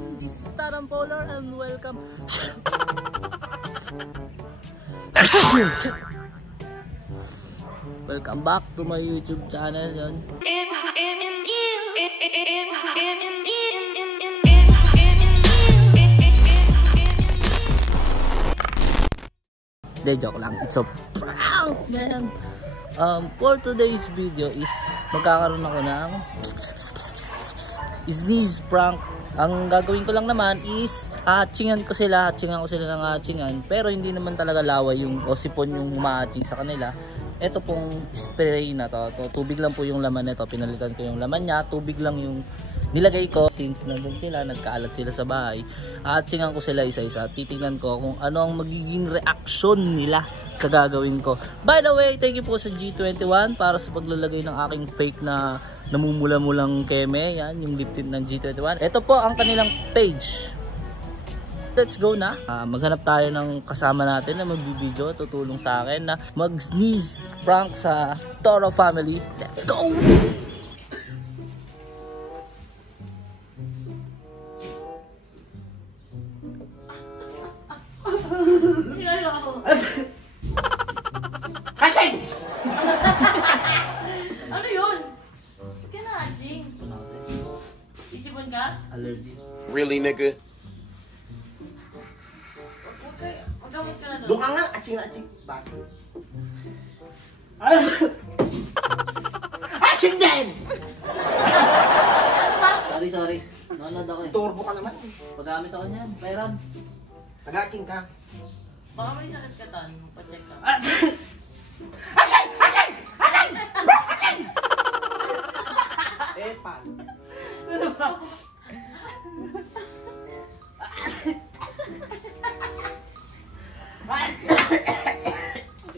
everyone, this is Taran Polar and welcome. Welcome back to my YouTube channel yon. De joke lang, it's a prank, man. For today's video is magkakaroon ako ng sneeze prank. Ang gagawin ko lang naman is hatchingan ko sila ng hatchingan, pero hindi naman talaga laway yung o sipon yung ma-hatching sa kanila. Ito pong spray na to, tubig lang po yung laman nito. Pinalitan ko yung laman niya, tubig lang yung nilagay ko. Since nandun sila, nagkaalat sila sa bahay, hatchingan ko sila isa-isa. Titingnan ko kung ano ang magiging reaction nila sa gagawin ko. By the way, thank you po sa G21 para sa paglalagay ng aking fake na namumula-mulang keme. Yan, yung lip tint ng G21. Ito po ang kanilang page. Let's go na. Maghanap tayo ng kasama natin na magbibideo, tutulong sa akin na mag-sneeze prank sa Toro family. Let's go! Kasing! Ano yun? Ba't ka na-hatching? Isipon ka? Allergy. Really, nigga? Maggamot ka na doon. Doon ka nga, aching. Bakit? Aching din! Sorry. Nanonood ako eh. Turbo ka naman. Paggamit ako niyan, Byron. Nag-aching ka. Baka may sakit ka tan. Pa-check ka. Aching! Eh, pan. Ano ba?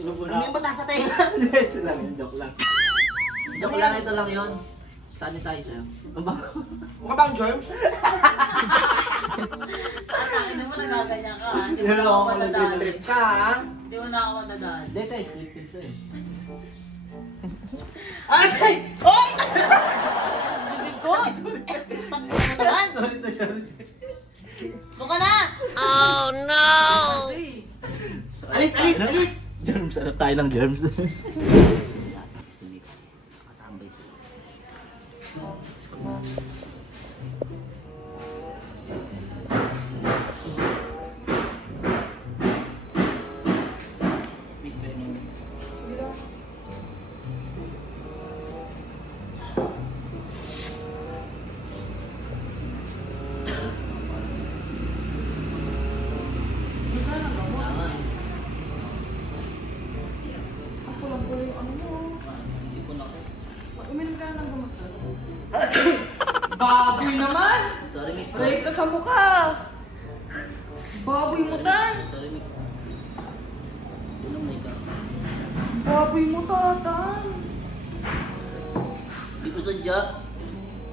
Hindi mo taas sa tenga. Ito lang yun, joke lang. Joke lang, ito lang yun. Sanitizer. Mukha bang germs? Tatangin mo nagaganyan ka. Hindi mo Pero na ako ako madadali. Trip ka, ha? Hindi mo na ako madadali. Dito eh, scripted to eh. Aching! Hoy! Bibig ko! Sorry. Buka na! Oh no! Sorry. Alis! Germs, hanap tayo ng germs. Nakatambay sila. Let's go. Big Benny. Uminom ka na ng gamot. Baboy naman! Sorry, Mick. Break ka sa mukha! Baboy mo tan! Sorry, Mick. Tulong na ikaw. Baboy mo tan! Hindi ko sadya.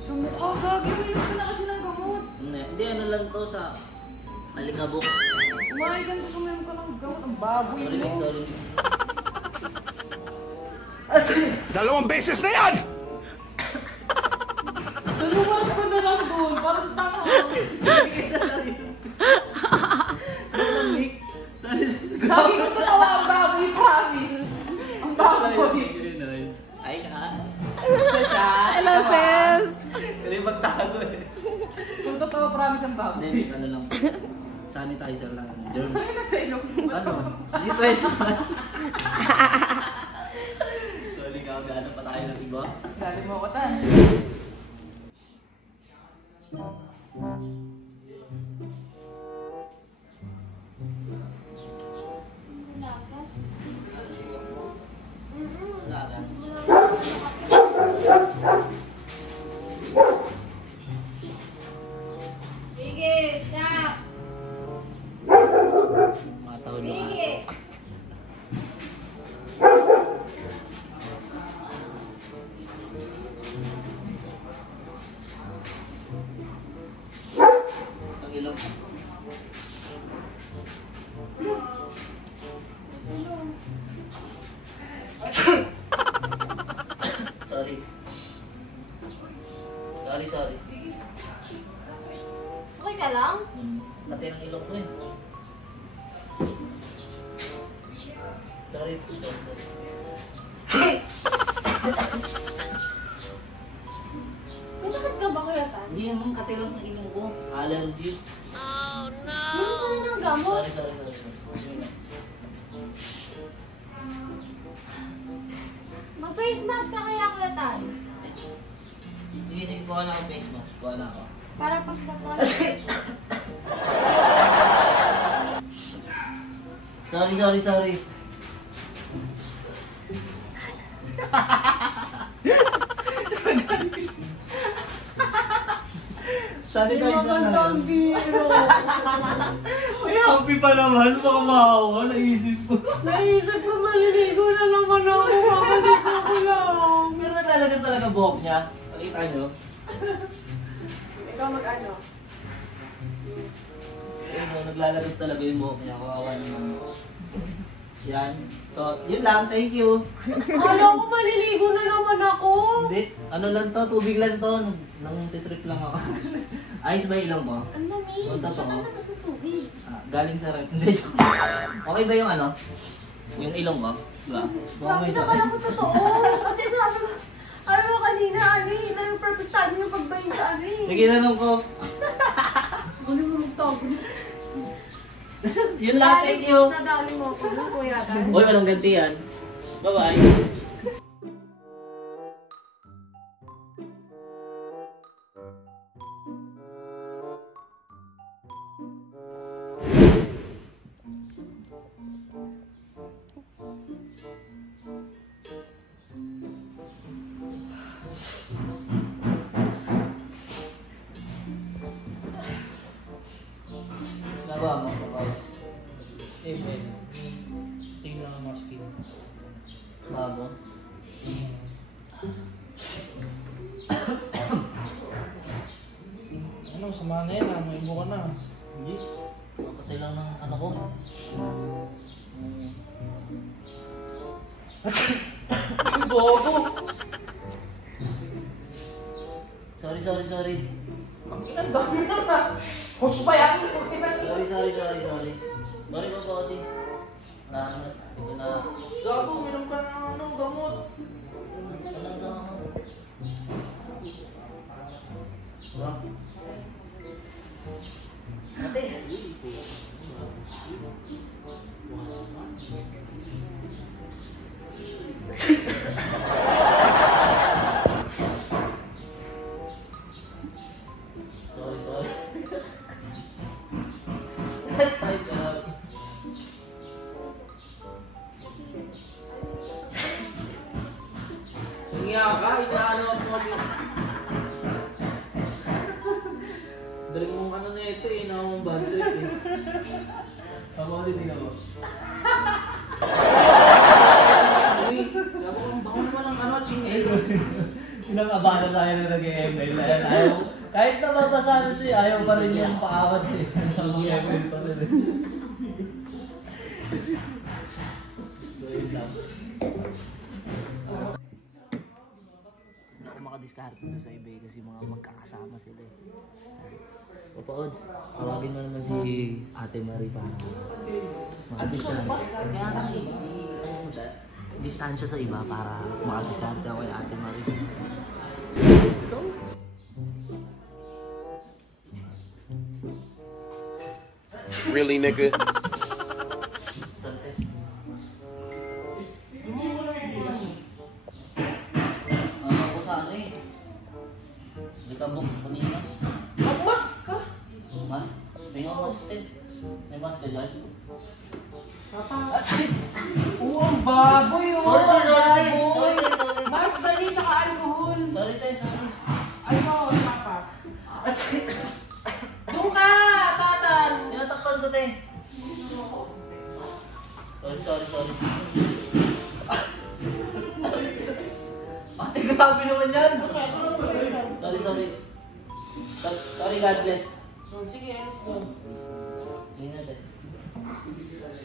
Sa mukha, gagi. Uminom ka na kasi ng gamot. Hindi, ano lang to sa alikabok. Umahay ka na sa uminom ka ng gamot. Ang baboy Sorry, Mick. mo. Sorry, Mick. Dalawang beses na yan! Dalawang ko na lang doon. Parang tanga. Mick. Sorry. Sabi ko totoo ang baboy, promise. Ang baboy. Ay ka. Hello, sis! Kali magtago eh. Kung totoo, promise ang baboy. Hindi, Mick, ano lang. Sanitizer lang. Germs. Ay, nasa ilong mo. Ano? G21. Sorry ka, gaano pa tayo ng iba? Sabi mo ko tan. Lagas. Sige, stop! Mga taon ng aso. Sige! Ang ilong. Okay Sorry. ka ka lang? Pati ng ilong ko eh. Sorry. May sakit ka ba Kuya Tan? Hindi naman kati lang ng ilong ko. Allergy. Ano ka ng gamot? Sorry. Mag-face mask ka kaya Kuya Tan? Sige, kuha na ako face mask. Kuha na ako. Para pag sa mall. Sorry. Sanitizer na yun. biro. Ay, happy pa naman. Baka mahawa. Naisip ko. Naisip ko maliligo na naman ako. Makaligo ko lang. Pero naglalagas talaga buhok niya. Nakita nyo? Ikaw mag-ano? Ayun, naglalagas talaga yung buhok niya. Kawawa naman. Yan. So, yun lang. Thank you. Kala ko maliligo na naman ako. Hindi. Ano lang to? Tubig lang to. Nang titrip lang ako. Ayos ba yung ilong mo? Ano, Mi? Punta pa Baka ako. na natutubig. Galing sa rep. Hindi. Okay ba yung ano? Yung ilong mo? Diba? Baka Bakit may naman ako totoo? Kasi sabi ko, ano mo kanina, na yung perfect time yung pagbayin sa Naginanong ko. Gulo mo magtago. Yun lang. Thank you. Nadali mo ako doon, Kuya Tan. Uy, walang ganti yan. Bye-bye. Nagawa mo, Pagkakas. Tingnan ang masking. Bago. Ano, sama na yan ah. May ibo ka na. Hindi. Kapatay lang ng ano ko. Ay, bobo! Sorry. Ang dami na na. Huspa yan. Sorry. Sorry pa po, Oti. Ito na. Gago, minom ka ng ano, gamot. Ate. Sorry. Ay, God. Hingiya ka, inaano ako mo. Galing mong ano na ito eh, na mong bad trip eh. Tama ulit, tingnan mo. Uy, gabo kang bako naman ang ano, chingil. Pinang-abala tayo na nag-email. Kahit nababasa na siya, ayaw pa rin yung paawat eh. Nag-email pa rin eh. So, yun lang. Hindi ako makadiskarte sa eBay kasi mga magkakasama sila eh. Papa Odds, tawagin mo naman si Ate Marie para makadiskarte. Kaya nga distansya sa iba para makadiskarte ako kay Ate Marie. Let's go! Really, nigga? Ako sa ano eh. Hindi ka book kanina. Magmas ka. Mas? May nga mas din. May mas ka dyan? Oo, ang baboy oh. Sorry. Mas dali tsaka alcohol. Sorry tayo, sorry. Ay mo, papa. Doon ka, Tatan. Tinatakpan ko tayo. Sorry. Ate, grabe naman yan. Sorry. Sorry, God bless. Sige, let's go. Sige natin.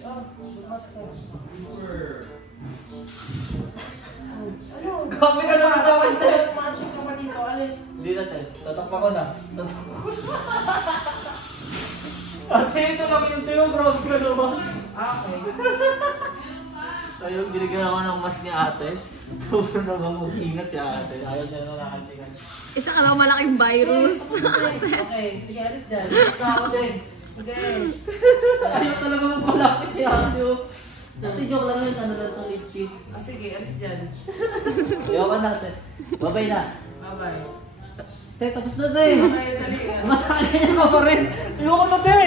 Magmas ka. Grabe ka naman sa akin tayo. Matching ka pa dito, alis. Hindi natin. Tatakpan ko na. Ate, ito lang yung tayo, gross ka naman. Okay. So yung binigyan ako ng mas ni ate. Sobrang namamuhingat si ate. Ayaw niya naman kakantingan. Isa ka lang malaking virus. Okay, sige, alis dyan. Ito ako din. Hindi. Ayaw talaga magpalapit ni ate. Dati joke lang yun, ano lang itong lipstick. Sige, alis dyan. Ayaw natin. Babay na. Bye-bye. Te, tapos na te. Okay, dali. Masakit niya ka pa rin. Ayoko na te.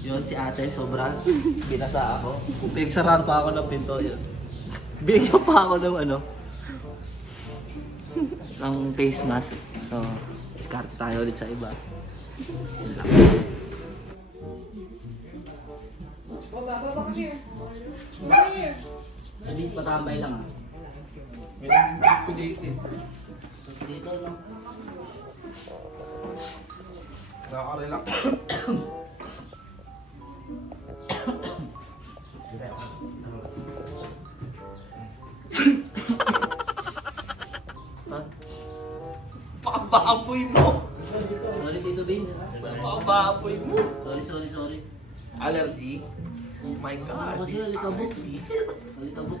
Yun si ate, sobrang binasa ako. Pinagsarahan pa ako ng pinto yun. Bigyan pa ako ng ano, ng face mask. So, discard tayo ulit sa iba. Yun lang. Baba ka here. At least patambay lang ah. Dito. Dito no. Nakaka-relax. Pakababoy mo! Sorry Tito Vince. Pakababoy mo! Sorry. Allergy? Oh my God! Kasi alikabok. Alikabok.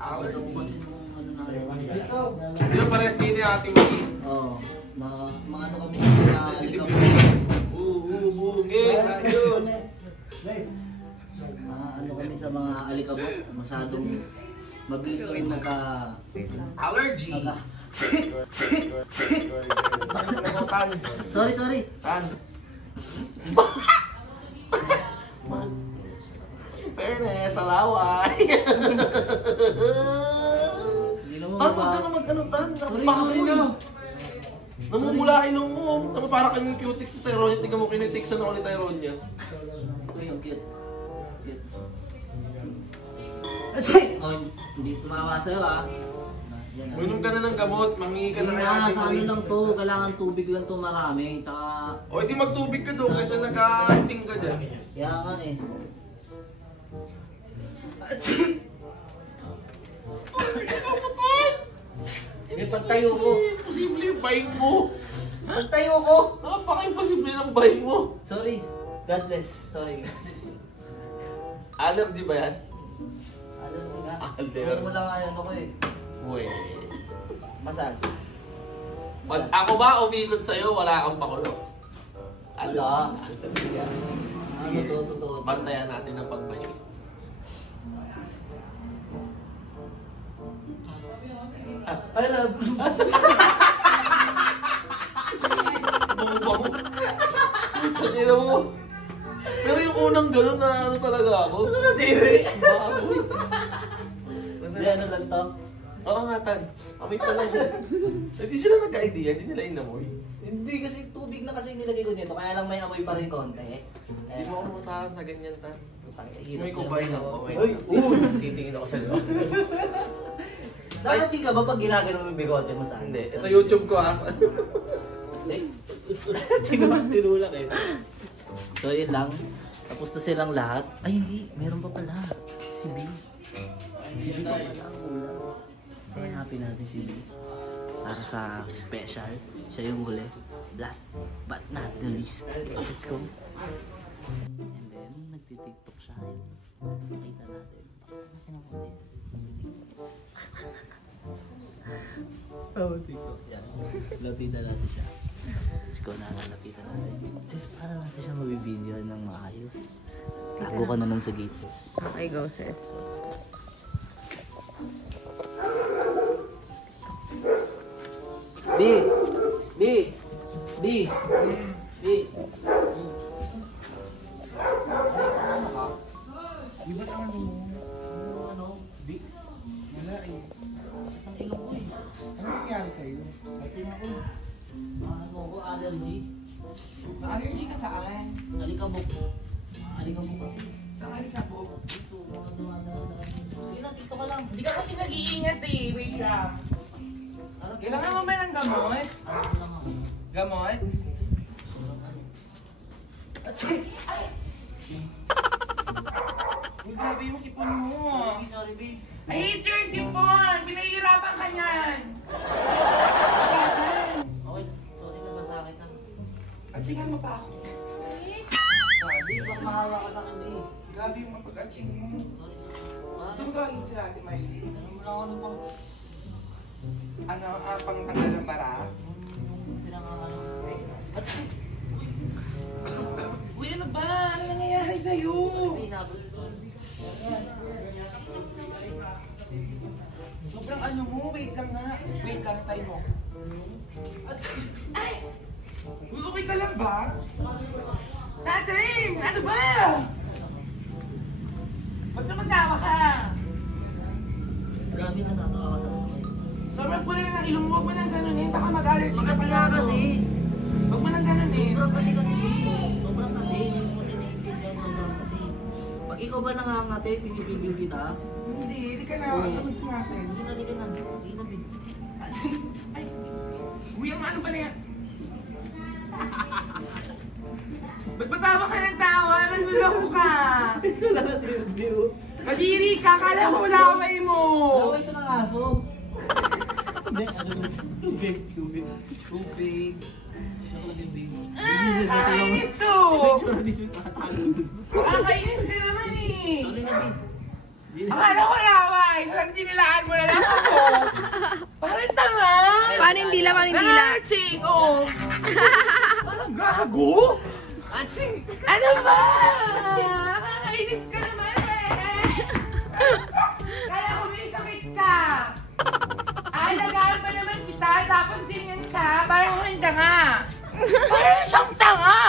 Alikabok kasi nung ano na. Hindi ba parehas kayo ni Ate Maki? Oo. Mga ano kami sa alikabok. Bungi! Ayun! Ano kami sa mga alikabok. Masyadong mabilis kami Allergy! Sorry. Tan! Fairness, alaway! Hindi naman Tan, huwag ka na mag-ano, Tan! Sorry na. Namumula ilong mo! Tama para kayong cutics sa Tyronia. Tingnan mo kinitiksan ako ni Tyronia. Uy, ang cute. Kasi, hindi tumawa sa'yo ah. Yan ah. Uminom ka na ng gamot, mangingi ka na Hindi kay na, Ate sa ano Marie. lang to, kailangan tubig lang to marami. Tsaka, O, edi magtubig ka doon kasi nag-acting ka dyan. kaya nga eh. Hindi, pagtayo ko. Imposible yung buying mo. Pagtayo ko. Napaka-imposible ng buying mo. Sorry. God bless. Sorry. Allergy ba yan? Alam mo nga. Alder. Alam mo lang ano ko eh. Uy. Massage. Pag ako ba umikot sa'yo, wala kang pakulo. Ala. Ano to, totoo. Bantayan natin ang pagbalik. I love you. Bango-bango. Pagkina mo. Pero yung unang gano'n na ano talaga ako. Ano na diri? Baboy. Hindi, ano lang to. Oo nga, Tan. Amoy pa lang. Hindi sila nagka-idea, hindi nila inamoy. Hindi kasi tubig na kasi nilagay ko nito, kaya lang may amoy pa rin konti. Hindi mo ako matahan sa ganyan, Tan. Hirap May na kumbay lang. lang ako. Uy! Titingin ako sa'yo. Nakachika ba pag ginagano mo yung bigote mo sa akin? Hindi. Ito YouTube ko ah. Hindi. Tinulak eh. So yun lang. Tapos na silang lahat. Ay hindi, meron pa pala. Si B. Si B pa pala ang ulam. So hanapin natin si B. Para sa special. Siya yung huli. Last but not the least. Let's go. And then, nagtitiktok siya. Makita natin. Oh, TikTok. Yan. Lapitan natin siya. Let's go na, lapitan natin. Sis, paano natin siya mabibidyoan ng maayos? Tago ka na lang sa gate, sis. Okay, go sis. B! B! B! B! Di ba naman yung ano, Vicks? Wala eh. Ang ilong ko eh. Ano nangyari sa'yo? Kasi ako, ano ko, allergy. Na-allergy ka saan? Alikabok. Alikabok kasi. Saan ka po? Ito, mga dumadaan. Hindi na, TikTok ka lang. Hindi ka kasi nag-iingat eh. Wait lang. Kailangan mo ba ng gamot? Ano lang ako. Gamot? Uy, grabe yung sipon mo. Sorry, B. I hate your sipon! Pinahihirapan ka niyan! Okay, sorry na ba sa akin ah. Atsingan mo pa ako. Di, baka mahawa ka sa akin, di. Grabe yung mapag-atsing mo. Sorry, sorry. Sino gawin sila Ate Miley? Ano mo lang ano pang... Ano, pang tanggal ng bara? Yung pinaka-ano. At Uy, ano ba? Ano nangyayari sa'yo? Hindi, nabot doon. Sobrang ano mo, wait lang nga. Wait lang, time mo. Ay! Uy, okay ka lang ba? Catherine! Ano ba? Ba't naman tawa ka? Grabe, natatawa ka sa ano. Sobrang pula na ng ilong mo. Huwag mo nang ganunin. Baka mag-allergy ka Magkati pa nga lalo. kasi. Huwag mo nang ganunin. Sobrang kati kasi. Sobrang kati. Hindi mo kasi naiintindihan. Sobrang kati. Pag ikaw ba nangangati, pinipibil kita? Hindi ka na. Oo. Ano gusto natin? Hindi na, di ka na. Hindi na, Bin. Ay! Uy, ang ano ba na yan? Ba't matawa ka ng tawa? Naguloko ka! Ito lang kasi yung view. Kadiri ka! Kala ko laway mo! Laway ito ng aso. Hindi, ano ba? Tubig. Tubig. Tubig. Ako lang yung big. Kakainis to! Sorry, business nakatago. Kakainis ka naman eh! Sorry na, Bin. Hindi na. Akala ko laway! Sabi dinilaan mo na lang ako! Parang tanga! Panindila, panindila. Naching! Oh! Parang gago! Ano ba? Kakainis ka naman eh! Kaya ko may sakit ka! Alagaan pa naman kita, tapos ganyan ka, parang handa nga! Parang siyang tanga!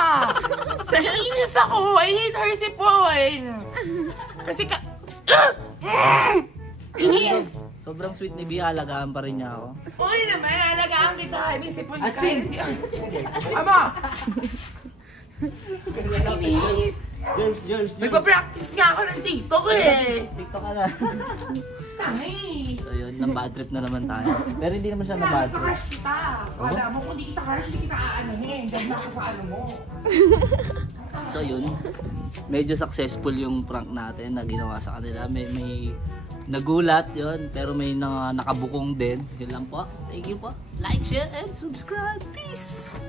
Iinis ako! I hate her si Paul! Kasi ka... Inis! Sobrang sweet ni Bia, alagaan pa rin niya ako. Uy naman, alagaan kita! May sipon ka! Atsing! Ama! Inis! Germs. Nagpa-practice nga ako ng TikTok eh! TikTok ka na. Tangi! So yun, nang-bad trip na naman tayo. Pero hindi naman siya na-bad trip. Crush kita! Kala mo kung di kita crush, di kita aanahin. Diyan na ako sa ano mo. So yun, medyo successful yung prank natin na ginawa sa kanila. May nagulat yun, pero may nakabukong din. Yun lang po. Thank you po. Like, share, and subscribe. Peace!